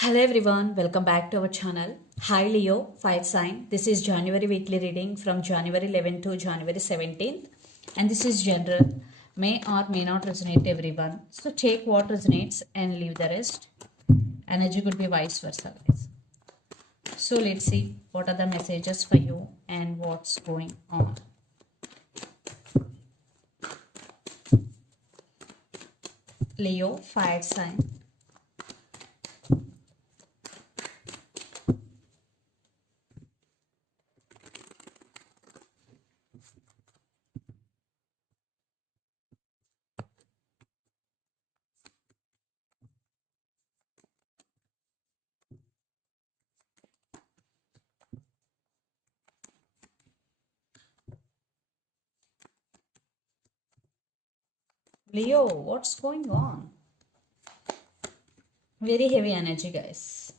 Hello everyone, welcome back to our channel. Hi Leo, fire sign. This is January weekly reading from January 11th to January 17th. And this is general, may or may not resonate everyone. So take what resonates and leave the rest. Energy could be vice versa, guys. So let's see what are the messages for you and what's going on. Leo, fire sign. Leo, what's going on? Very heavy energy, guys.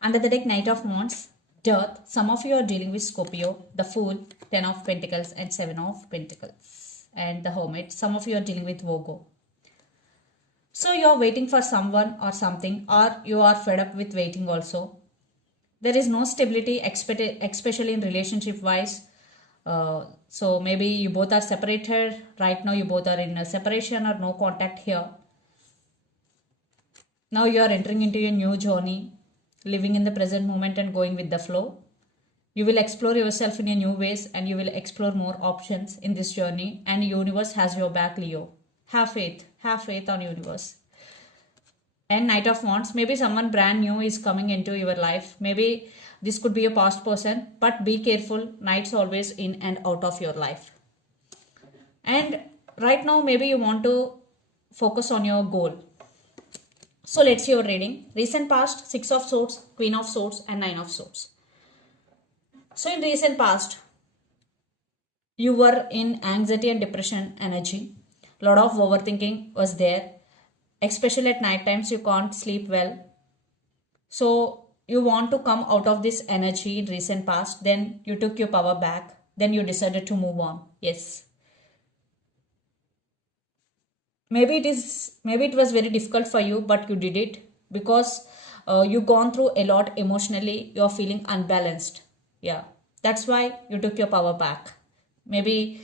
Under the deck, Knight of Wands, Death. Some of you are dealing with Scorpio, the Fool, 10 of Pentacles and 7 of Pentacles. And the Hermit. Some of you are dealing with Virgo. So you are waiting for someone or something, or you are fed up with waiting also. There is no stability, especially in relationship wise. So maybe you both are separated. Right now you both are in a separation or no contact here. Now you are entering into a new journey, living in the present moment and going with the flow. You will explore yourself in a new ways and you will explore more options in this journey, and universe has your back, Leo. Have faith on universe. And Knight of Wands, maybe someone brand new is coming into your life. Maybe this could be a past person, but be careful. Knights always in and out of your life. And right now maybe you want to focus on your goal. So let's see your reading. Recent past, 6 of Swords, Queen of Swords and 9 of Swords. So in recent past, you were in anxiety and depression energy. A lot of overthinking was there. Especially at night times, you can't sleep well. So you want to come out of this energy in recent past. Then you took your power back. Then you decided to move on. Yes. Maybe it was very difficult for you, but you did it because you gone through a lot emotionally. You're feeling unbalanced. Yeah. That's why you took your power back. Maybe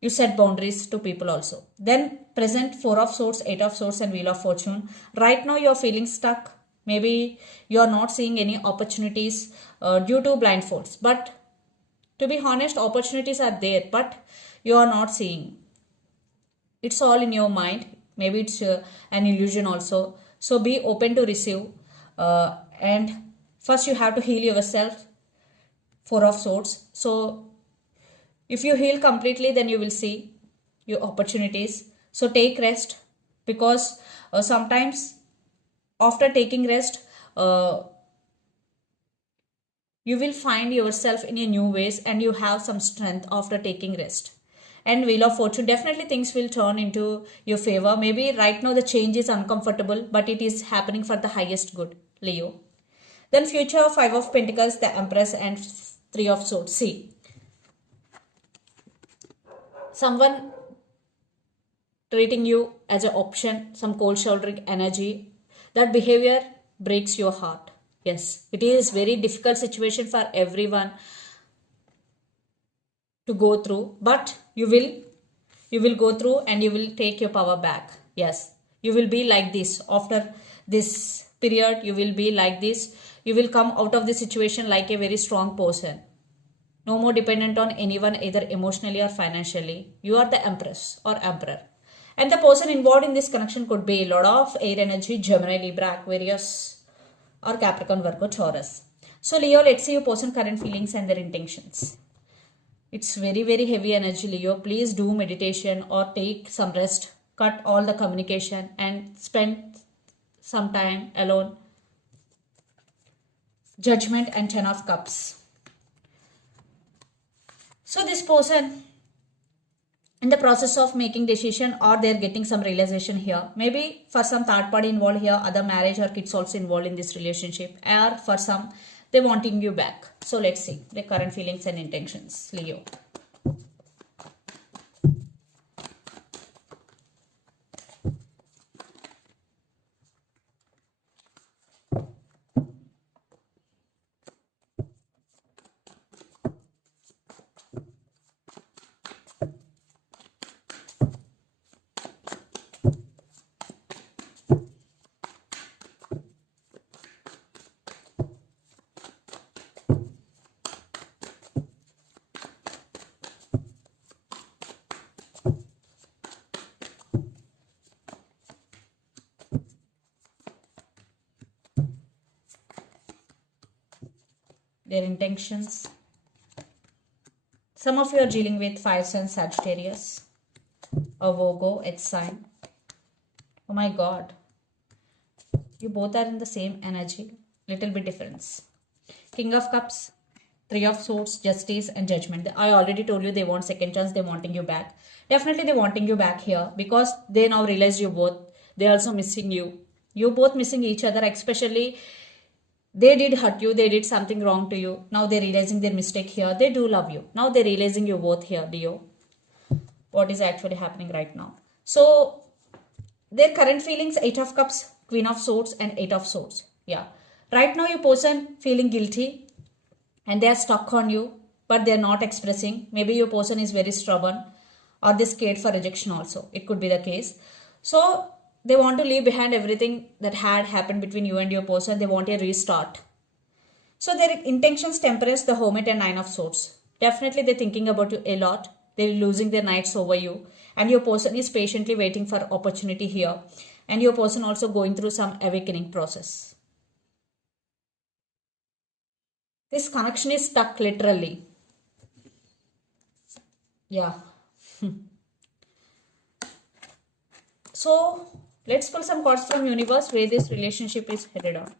you set boundaries to people also. Then present 4 of Swords, 8 of Swords and Wheel of Fortune. Right now you're feeling stuck. Maybe you're not seeing any opportunities due to blindfolds. But to be honest, opportunities are there, but you are not seeing. It's all in your mind. Maybe it's an illusion also. So be open to receive. And first you have to heal yourself. 4 of Swords. So if you heal completely, then you will see your opportunities. So take rest, because sometimes after taking rest, you will find yourself in a new ways and you have some strength after taking rest. And Wheel of Fortune, definitely things will turn into your favor. Maybe right now the change is uncomfortable, but it is happening for the highest good, Leo. Then future, 5 of Pentacles, the Empress and 3 of Swords. See, someone treating you as an option, some cold shouldering energy, that behavior breaks your heart. Yes, it is very difficult situation for everyone to go through, but you will go through and you will take your power back. Yes, you will be like this. After this period, you will be like this. You will come out of this situation like a very strong person. No more dependent on anyone, either emotionally or financially. You are the Empress or Emperor. And the person involved in this connection could be a lot of air energy, Gemini, Libra, Aquarius, or Capricorn, Virgo, Taurus. So Leo, let's see your person current feelings and their intentions. It's very, very heavy energy, Leo. Please do meditation or take some rest. Cut all the communication and spend some time alone. Judgment and 10 of Cups. So this person in the process of making decision, or they're getting some realization here. Maybe for some third party involved here, other marriage or kids also involved in this relationship, or for some they're wanting you back. So let's see the current feelings and intentions, Leo. their intentions. Some of you are dealing with fire sign Sagittarius or Virgo, Earth sign. Oh my God. You both are in the same energy. Little bit difference. King of Cups, Three of Swords, Justice and Judgment. I already told you they want second chance. They're wanting you back. Definitely they're wanting you back here because they now realize you both. They're also missing you. You both missing each other, especially they did hurt you. They did something wrong to you. Now they're realizing their mistake here. They do love you. Now they're realizing you both here, Leo. What is actually happening right now? So their current feelings, Eight of Cups, Queen of Swords and Eight of Swords. Yeah. Right now your person feeling guilty and they are stuck on you, but they are not expressing. Maybe your person is very stubborn or they're scared for rejection also. It could be the case. So they want to leave behind everything that had happened between you and your person. They want a restart. So their intentions, Temperance, the Hermit and Nine of Swords. Definitely they're thinking about you a lot. They're losing their nights over you. And your person is patiently waiting for opportunity here. And your person also going through some awakening process. This connection is stuck literally. Yeah. So let's pull some cards from universe where this relationship is headed on.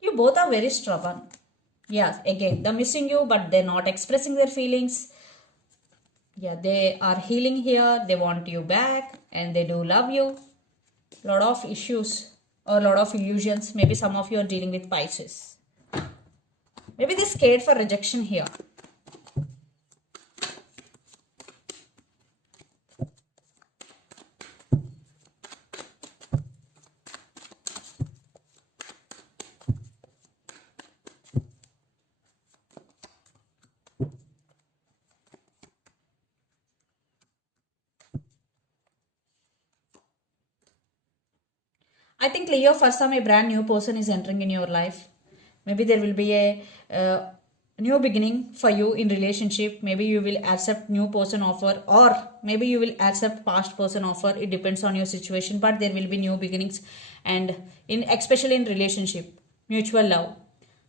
You both are very stubborn. Yes, again, they're missing you, but they're not expressing their feelings. Yeah, they are healing here. They want you back and they do love you. Lot of issues or lot of illusions. Maybe some of you are dealing with Pisces. Maybe they're scared for rejection here. I think Leo, for some a brand new person is entering in your life. Maybe there will be a new beginning for you in relationship. Maybe you will accept new person offer or maybe you will accept past person offer. It depends on your situation, but there will be new beginnings and especially in relationship, mutual love,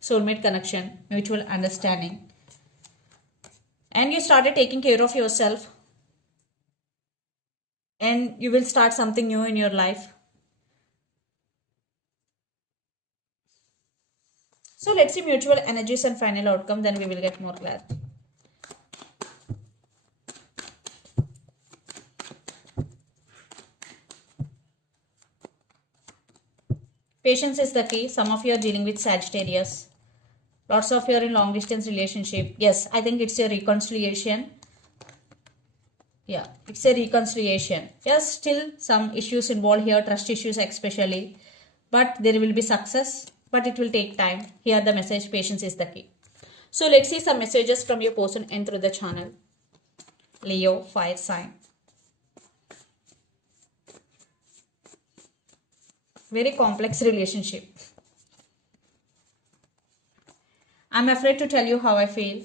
soulmate connection, mutual understanding. And you started taking care of yourself and you will start something new in your life. So let's see mutual energies and final outcome, then we will get more clarity. Patience is the key. Some of you are dealing with Sagittarius. Lots of you are in long distance relationship. Yes, I think it's a reconciliation. Yeah, it's a reconciliation. Yes, still some issues involved here, trust issues especially. But there will be success. But it will take time. Here the message, patience is the key. So let's see some messages from your person and through the channel. Leo, fire sign. Very complex relationship. I'm afraid to tell you how I feel.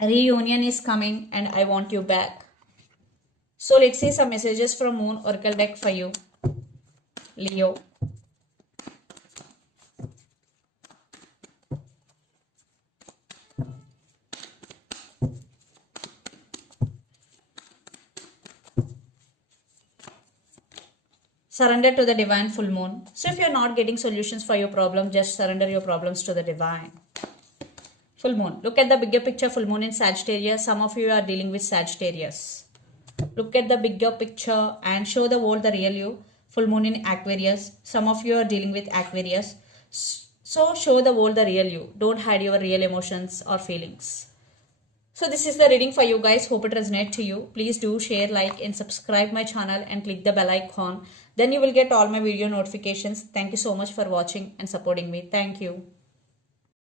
A reunion is coming and I want you back. So let's see some messages from Moon Oracle deck for you. Leo. Surrender to the divine full moon. So if you're not getting solutions for your problem, just surrender your problems to the divine. Full moon. Look at the bigger picture. Full moon in Sagittarius. Some of you are dealing with Sagittarius. Look at the bigger picture and show the world the real you. Full moon in Aquarius. Some of you are dealing with Aquarius. So show the world the real you. Don't hide your real emotions or feelings. So this is the reading for you guys. Hope it resonates to you. Please do share, like and subscribe my channel and click the bell icon. Then you will get all my video notifications. Thank you so much for watching and supporting me. Thank you.